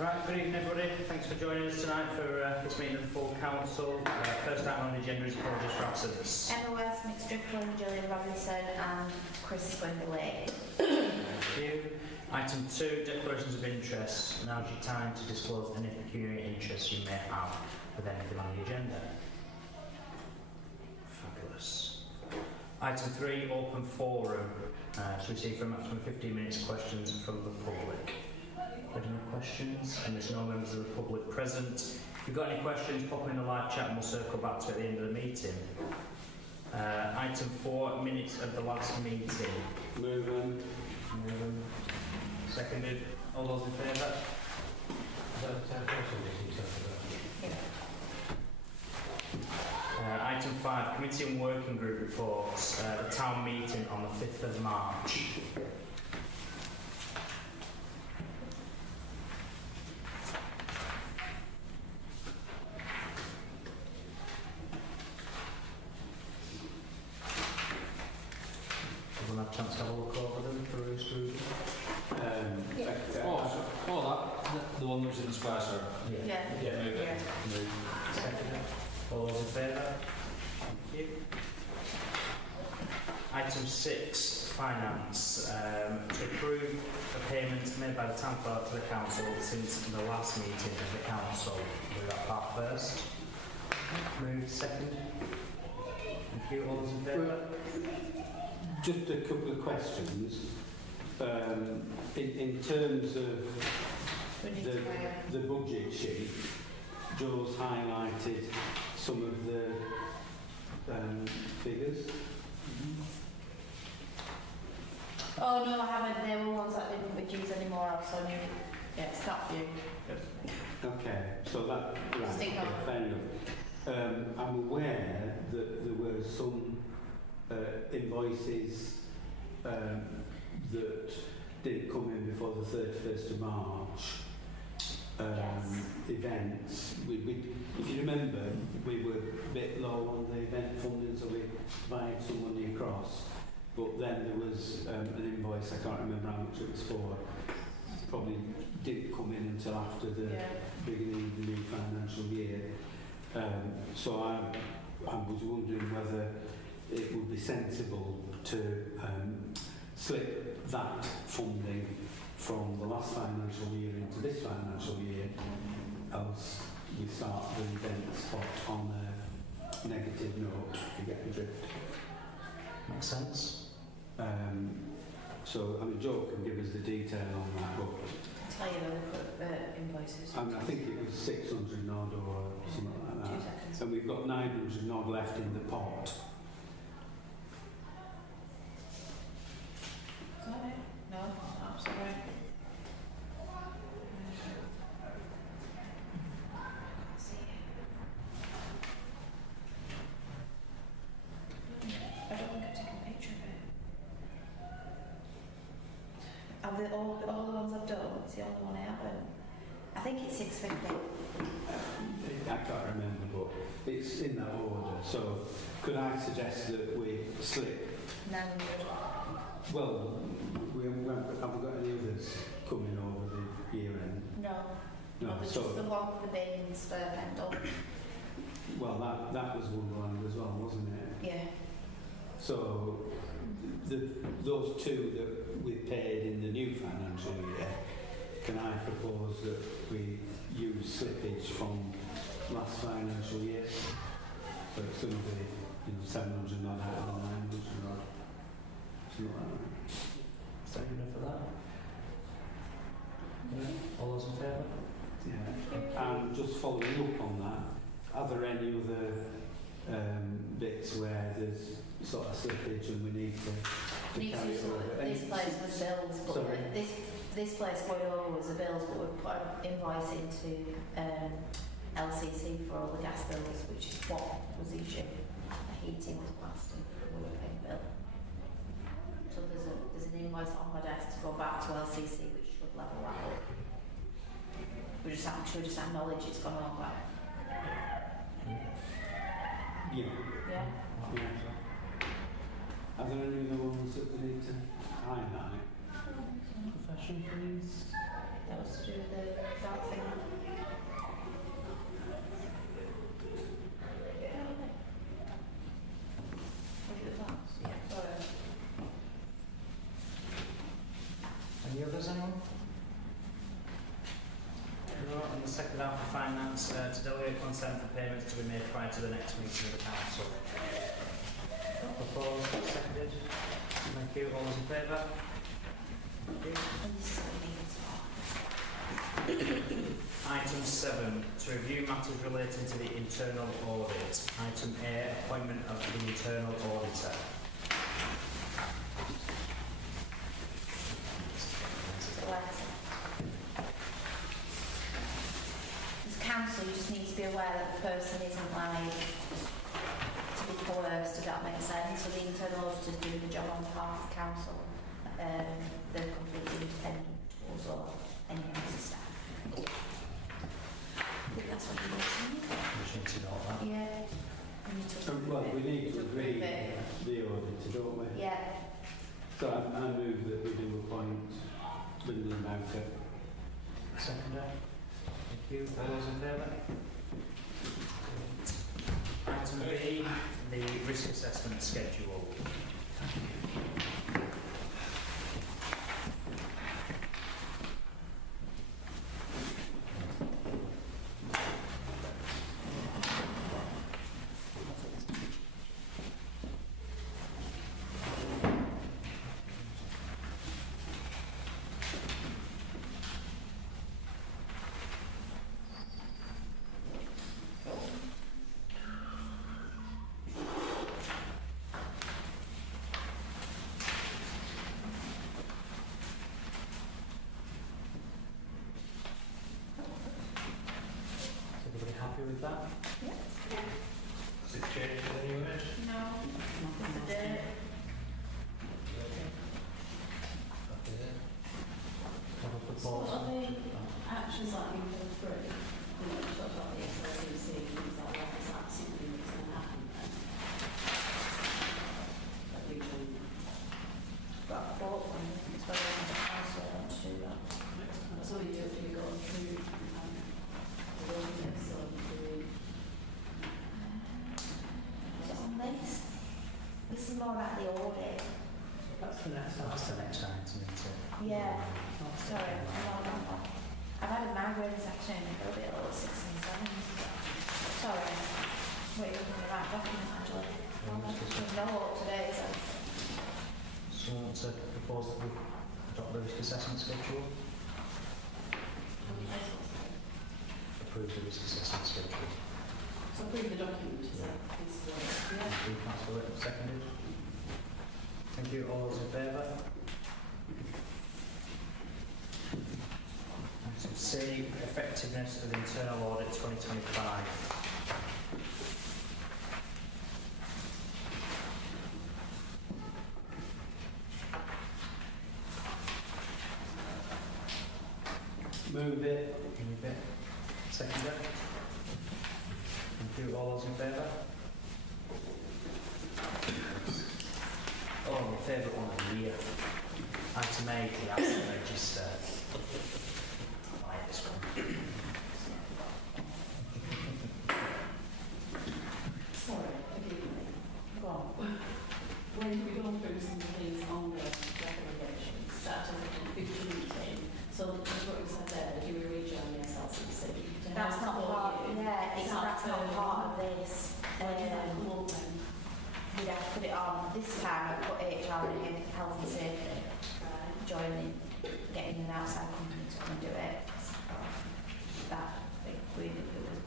Right, good evening everybody. Thanks for joining us tonight for this meeting of the full council. First item on the agenda is apologies for absence. Emma West, Mick Strickland, Gillian Robinson and Chris Swindley. Thank you. Item 2, declarations of interest. Now's your time to disclose any pecuniary interests you may have with anything on the agenda. Fabulous. Item 3, open forum. To receive for a maximum of 15 minutes questions from the public. Got any questions? And there's no members of the public present. If you've got any questions, pop in the live chat and we'll circle back to it at the end of the meeting. Item 4, minutes of the last meeting. Moving. Seconded. All those in favour? Is that the town council meeting talking about? Item 5, committee and working group reports. The town meeting on the 5th of March. Everyone have a chance to have a look over them, peruse through them? The one that was in the square, sir. Yeah. Move it. Seconded. All those in favour? Thank you. Item 6, finance. To approve a payment made by the town clerk to the council since the last meeting of the council. We'll do that part first. Moved, second. Thank you. All those in favour? Just a couple of questions. In terms of the budget sheet, Joe's highlighted some of the figures. Oh no, I haven't. There were ones that didn't reduce anymore. So it's not you. Okay, so that right, Stick on. fair enough. I'm aware that there were some invoices that didn't come in before the 31st of March. Yes. Events. If you remember, we were a bit low on the event funding, so we provided some money across. But then there was an invoice, I can't remember how much it was for, probably didn't come in until after the beginning of the new financial year. So I was wondering whether it would be sensible to slip that funding from the last financial year into this financial year, else we start the event spot on a negative note, if you get the drift. Makes sense. So, I mean, Joe can give us the detail on that, but I'll tell you the invoices. I mean, I think it was 600 nod or something like 2 that. seconds. And we've got 900 nod left in the pot. Sorry. No, I'm sorry. I don't think I've taken a picture of it. Of all the ones I've done, it's the only one I haven't. I think it's 650. I can't remember, but it's in that order. So, could I suggest that we slip? 900. Well, have we got any others coming over the year end? No. No, There's so just the one for the bins for Pendle. well, that was Wonderland as well, wasn't it? Yeah. So those two that we paid in the new financial year, can I propose that we use slippage from last financial year? So it's going to be 700 odd out of the 900 odd. Something like that. Seconded for that. Yeah. All those in favour? Yeah. And just following up on that, are there any other bits where there's sort of slippage and we need to carry it over? This place was bills, but Sorry? this place going over was the bills, but we put an invoice into LCC for all the gas bills, which is what was the issue. The heating was plastic, we were paying bill. So there's an invoice on my desk to go back to LCC, which should level that up. We just acknowledge it's gone over. Yeah. Are there any other ones that we need to highlight? Professional fees. That was to do with the that thing And the second half of finance, to delegate consent for payments to be made prior to the next meeting of the council. Proposed, seconded. Thank you. All those in favour? Thank you. And this is what we need as well. Item 7, to review matters relating to the internal audit. Item A, appointment of the internal auditor. As council, you just need to be aware that the person isn't like to be coerced, if that makes sense. So the internal auditor's doing the job on behalf of council. They're completely independent towards or any members of staff. I think that's what you need to know. We just need to know that. Yeah. We need to Well, we need to agree it. the auditor, don't we? Yeah. So I move that we do appoint Lyndon Bowker. Seconder. Thank you. All those in favour? Item B, the risk assessment schedule. Is everybody happy with that? Has it changed in any way? No. It's a dirt. Have a So proposal? are the actions that we go through, you know, we talked about the SLCC, things like that, is that something that's going to happen then? That we can, Got a quote on it. It's whether or not the council want to do that. that's all you do if you go through, the wilderness or through, Is it on this? This is more about the audit. That's the next item, isn't it? Yeah. Sorry, I'm on. I've had a migraine this afternoon. I feel a bit low, 6 and 7. Sorry. Wait, you're looking at the right document, actually. There's no up to date, so. Someone want to propose that we adopt the risk assessment schedule? Approve the risk assessment schedule. so approve the document, is that, is the, yeah. Thank you, Councillor Whittle, seconded. Thank you. All those in favour? Item C, effectiveness of internal audit 2025. Move it. Move it. Seconder. Thank you. All those in favour? Oh, my favourite one of the year. Item A, the asset register. I like this one. Sorry, forgive me. Go on. When we go through some of these on the recommendations, that took 15 meeting. So that's what you said there, that you were reaching on the SLCC. to That's help not support part, you. yeah, Is it's, that that's not further part on? of this. Where does that come up then? We'd have to put it on. This time I put HR in, health and safety, Right. joining, getting an outside company to come and do it. That, it was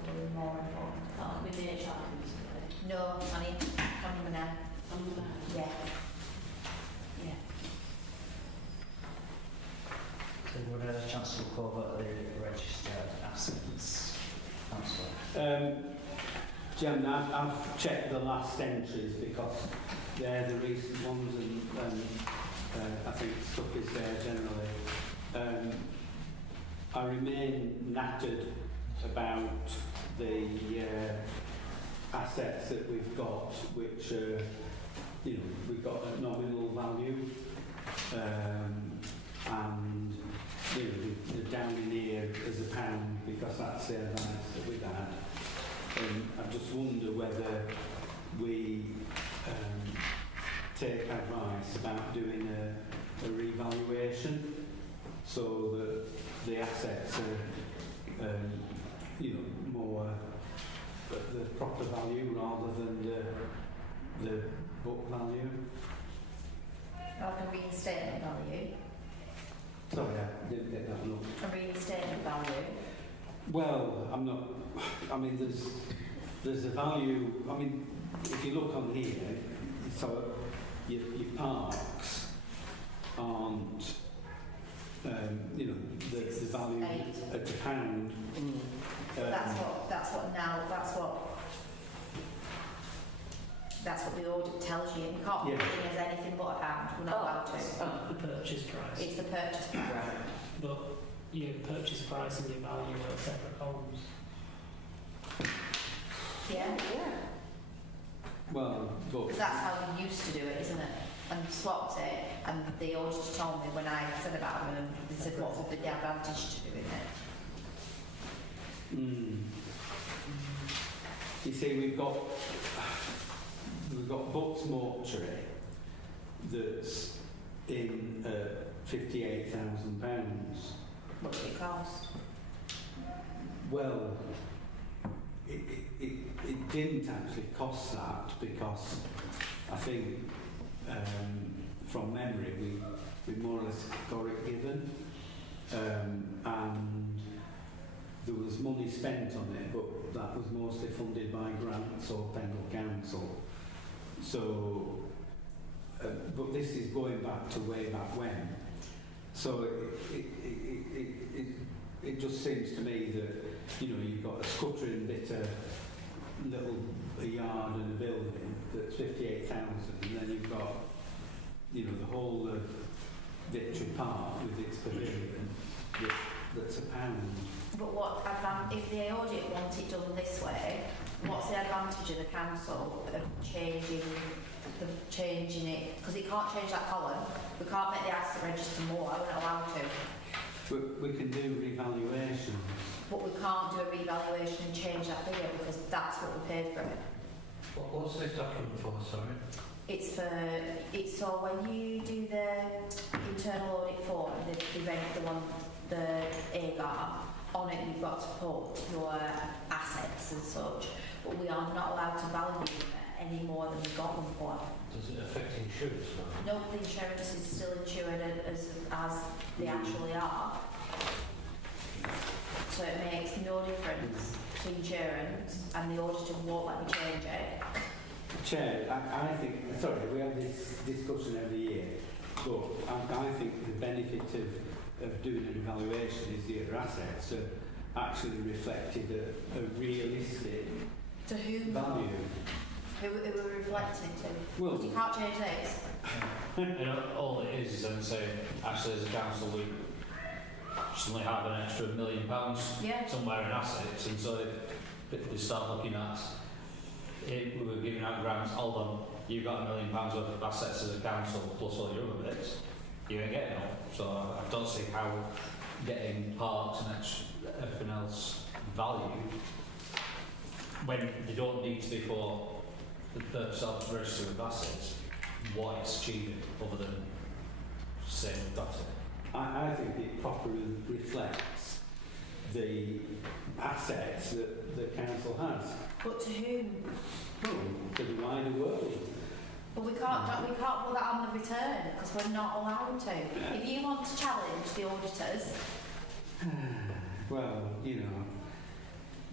probably more important. Oh, with the HR committee. No, money, from now. Yeah. Yeah. So we've had a chance to look over the registered assets. Councillor. Jen, I've checked the last entries because they're the recent ones and I think stuff is there generally. I remain nattered about the assets that we've got, which are, you know, we've got a nominal value, and you know, the down in here is £1 because that's the advice that we've had. I just wonder whether we take advice about doing a revaluation so that the assets are more at the proper value rather than the book value. Like a reinstatement value. Sorry, I didn't get that one up. A reinstatement value. Well, I'm not. I mean, there's a value. I mean, if you look on here, so your parks aren't. You know, the value at £1. That's what the audit tells you. You can't put it in as anything but £1. We're not allowed to. The purchase price. It's the purchase price. But your purchase price and your value are separate columns. Yeah. Well, but Because that's how we used to do it, isn't it? And swapped it, and the auditor told me when I said about them, they said what would be the advantage to doing it. You see, we've got Bucks Mortuary that's in £58,000. What did it cost? Well, it didn't actually cost that because I think from memory we more or less got it given, and there was money spent on it, but that was mostly funded by grants or Pendle Council. So, but this is going back to way back when. So it just seems to me that, you know, you've got a scuttering bit of a yard and a building that's 58,000, and then you've got, you know, the whole of Victory Park with its pavilion that's £1. But what if the audit wants it done this way, what's the advantage of the council of changing it? Because it can't change that column. We can't make the asset register more. We're not allowed to. We can do revaluations. But we can't do a revaluation and change that figure because that's what we paid for it. What's this document for, sorry? It's so when you do the internal audit form, the AGAR, on it you've got to put your assets and such, but we are not allowed to value them any more than we got them for. Does it affect insurance? No, the insurance is still insured as they actually are. So it makes no difference to insurance, and the auditor won't let me change it. Chair, I think, sorry, we have this discussion every year, but I think the benefit of doing an evaluation is the other assets are actually reflected a realistic To whom? value. Who are reflecting it to? Well, You can't change this. You know, all it is then saying, actually as a council we suddenly have an extra £1 million Yeah. somewhere in assets, and so if they start looking at it, we were giving out grants, hold on, you've got £1 million worth of assets as a council plus all your other bits, you ain't getting all. So I don't see how getting parks and everything else value when they don't need to be for the purpose of register of assets, what it's achieving other than saying we've got it. I think it properly reflects the assets that the council has. But to whom? To the wider world. But we can't put that on the return because we're not allowed to. If you want to challenge the auditors, Well, you know,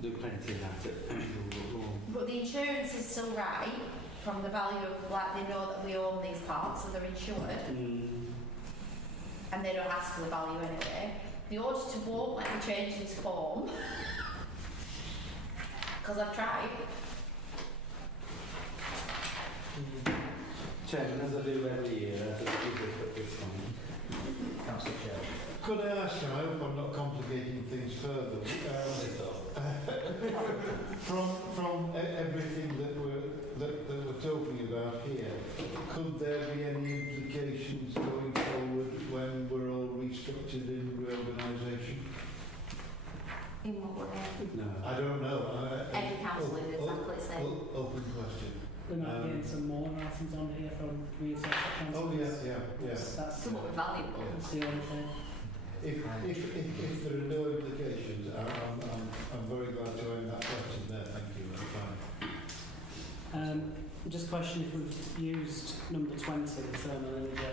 do plenty of that at Pendle. but the insurance is still right from the value of, like, they know that we own these parts, so they're insured, and they don't ask for the value anyway. The auditor won't let me change this form because I've tried. Chairman, as I do every year, I just give it at this point. Councillor Chair. Could I ask, and I hope I'm not complicating things further, from everything that we're talking about here, could there be any implications going forward when we're all restructured in reorganisation? In what way? No. I don't know. Every council is exactly the same. Open question. We might gain some more items on here from research at council. Oh, yeah. That's Somewhat valuable. that's the only thing. If there are no implications, I'm very glad to end that question if we've used number 20, the thermal imager,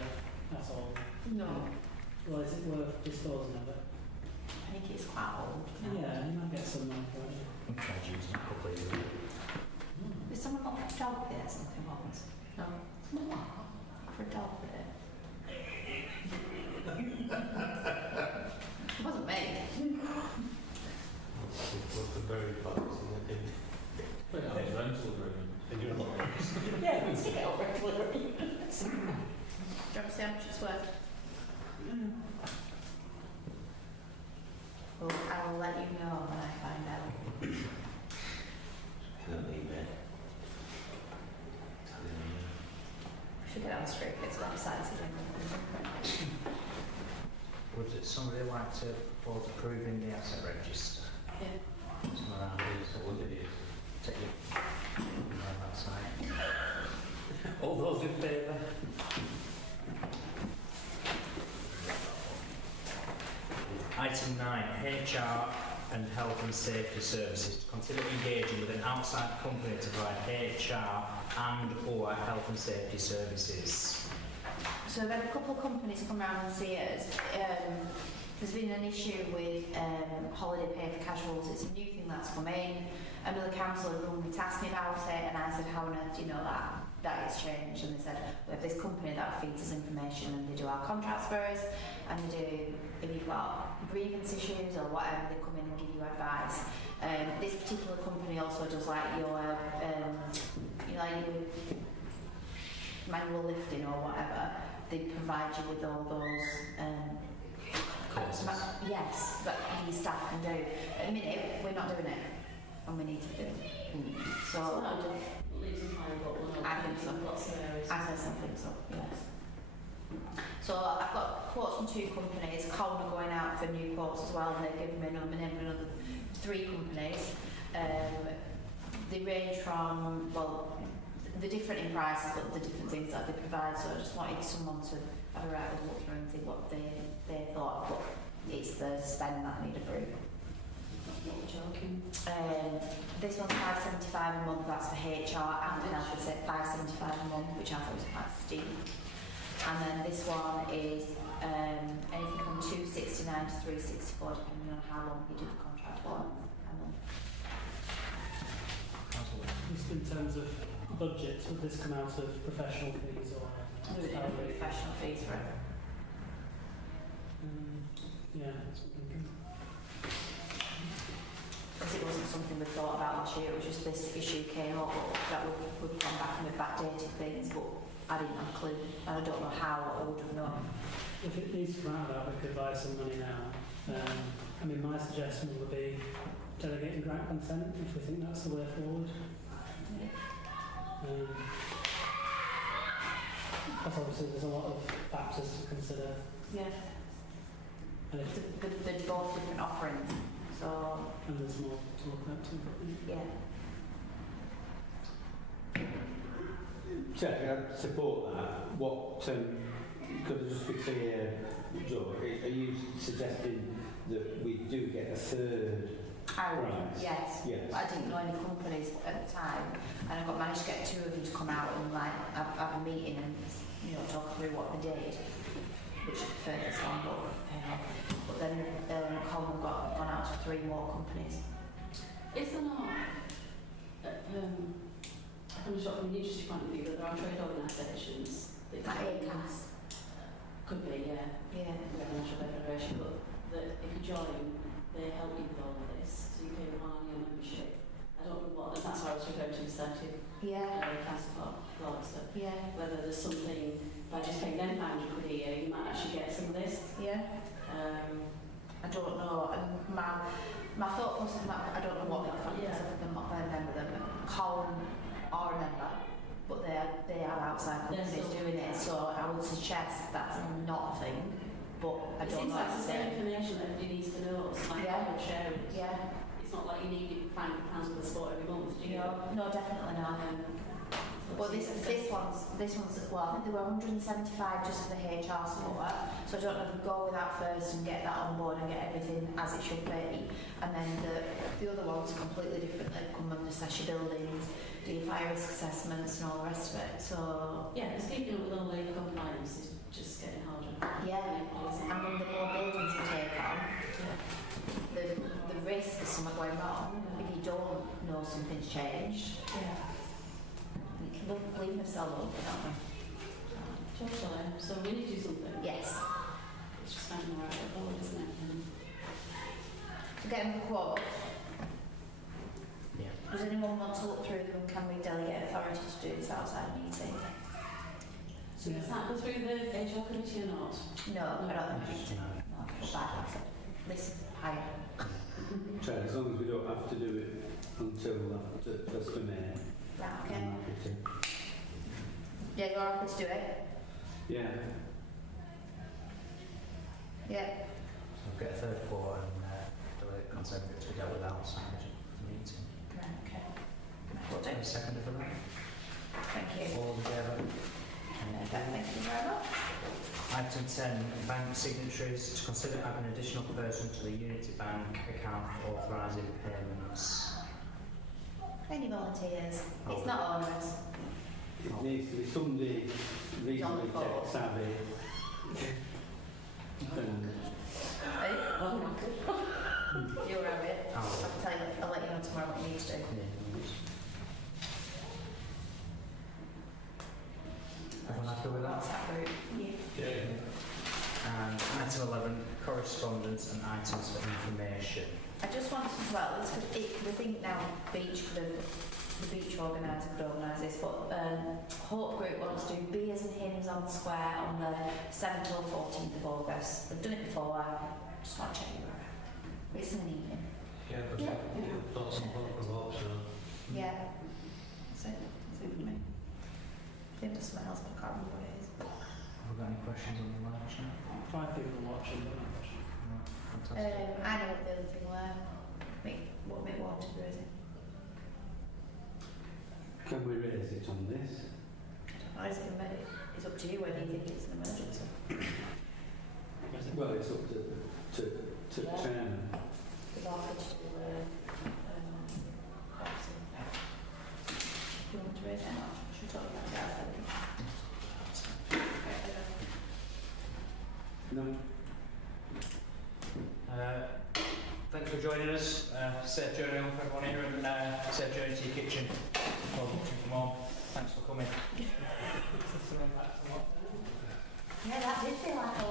that's all. No. Well, is it worth disposing of it? I think it's quite old. Yeah, you might get some money for it. We tried using it a couple of years ago. Did someone got a dog there something once? No. For a dog with it. It wasn't me. With the very box in the But that was rental agreement. in your life. Yeah, let's get it over it. Do you want to see how much it's worth? Well, I will let you know when I find out. I should get on the Straight Kids website again. Would somebody like to propose approving the asset register? Yeah. Some around here, so what it is. Take you on that side. All those in favour? Item 9, HR and health and safety services. To consider engaging with an outside company to provide HR and or health and safety services. So we've had a couple of companies come round and see us. There's been an issue with holiday pay for casuals. It's a new thing that's come in. Another councillor rung me to ask me about it, and I said, how on earth do you know that it's changed? And they said, we have this company that feeds us information, and they do our contracts for us, and they do, if you've got grievance issues or whatever, they come in and give you advice. This particular company also does like your, your manual lifting or whatever. They provide you with all those yes, that your staff can do. At the minute, we're not doing it, and we need to do it. So that would leave some time, but we'll I think so. Lots of areas. I personally think so, yes. So I've got quotes from 2 companies. Colin are going out for new quotes as well, and they've given me another 3 companies. They range from, well, they're different in prices, but the different things that they provide. So I just wanted someone to have a right look through and see what they thought, but it's the spend that I need to prove. Not joking. This one's $5.75 a month, that's for HR and health and safety, $5.75 a month, which I thought was quite steep. And then this one is anything from $2.69 to $3.64, depending on how long you do the contract for. A month. Just in terms of budget, would this come out of professional fees or We would do salary? professional fees for it. Yeah, that's what I'm thinking. Because it wasn't something we thought about last year, it was just this issue came up that we'd come back and we'd backdated things, but I didn't have a clue, and I don't know how I would have known. If it needs to come out of that, we could buy some money now. I mean, my suggestion would be delegating grant consent if we think that's the way forward. Because obviously there's a lot of factors to consider. Yeah. And, They're both different offerings, so and there's more to look at too. yeah. Check, I support that. What, could I just be clear, Joe, are you suggesting that we do get a third I would, price? yes. Yes. But I didn't know any companies at the time, and I managed to get 2 of them to come out and like have a meeting and talk through what they did, which is the furthest on. But then Colin gone out to 3 more companies. Is there not, I'm sure from the industry point of view, that there are trade organisations that Like ACAS. could be, yeah, Yeah. we have a national federation, but that if you join, they help you with all of this, so you pay on your membership. I don't know what, and that's why I was referring to incentive, Yeah. council blocks, that Yeah. whether there's something, by just paying them £500 a year, you might actually get some of this. Yeah. I don't know. And my thought process, I don't know what they're from, because I'm not a member of them. Colin are a member, but they are outside companies doing it, so I would suggest that's not a thing, but I It don't seems know. like it's the same information that everybody needs to know, it's like Yeah. common sharing. Yeah. It's not like you need £500 for the sport every month, do you? No, definitely not. Well, this one's, well, I think they were 175 just for the HR support, so I don't know if we go with that first and get that on board and get everything as it should be, and then The other one's completely different. They come and assess your buildings, do your fire risk assessments and all the rest of it. So, Yeah, it's keeping up with all the compliance is just getting harder. yeah. And then the more buildings you take on, the risk of something going wrong, if you don't know something's changed, leaving themselves open, don't we? Totally. So we need to do something. Yes. It's just finding the right way forward, isn't it? So getting the quotes. Yeah. Does anyone want to look through them? Can we delegate authority to do this outside meeting? So does that go through the HR committee or not? No, I don't think we No. No, but listen, higher. Chair, as long as we don't have to do it until after 1st of May, Right, okay. I'm happy to. Yeah, you're happy to do it? Yeah. Yeah. So we'll get a third quote and delegate consent for it to be dealt with outside the meeting. Right, okay. What time is second for that? Thank you. All together. Thank you very much. Item 10, bank signatories. To consider adding an additional person to the Unity Bank account for authorising payments. Any volunteers? Oh. It's not onerous. It needs to be somebody reasonably John tech savvy. And Hey? You'll have it. I'll let you know tomorrow what you need to do. Everyone happy with that? What's that route? Yeah. And item 11, correspondence and items for information. I just want to, well, it's, we think now the beach organiser could organise this, but Hope Group wants to do beers and hymns on the square on the 7th or 14th of August. They've done it before, just want to check you out. It's in an evening. Yeah, but thoughts and thoughts from Hope, so. Yeah. That's it. That's it for me. I think there's something else, but I can't remember what it is. Have we got any questions on the live chat? 5 people watching, but no question. No. Fantastic. I know what the other thing were. What Mick wanted, where is it? can we raise it on this? I don't know, it's up to you whether you think it's an emergency. Well, it's up to Yeah. chairman. We've offered to Oxford. Do you want to raise it or not? Should we talk about that? No? Thanks for joining us. Safe journey on for everyone here and safe journey to your kitchen. Well, from home. Thanks for coming. Yeah, that did feel like a lot.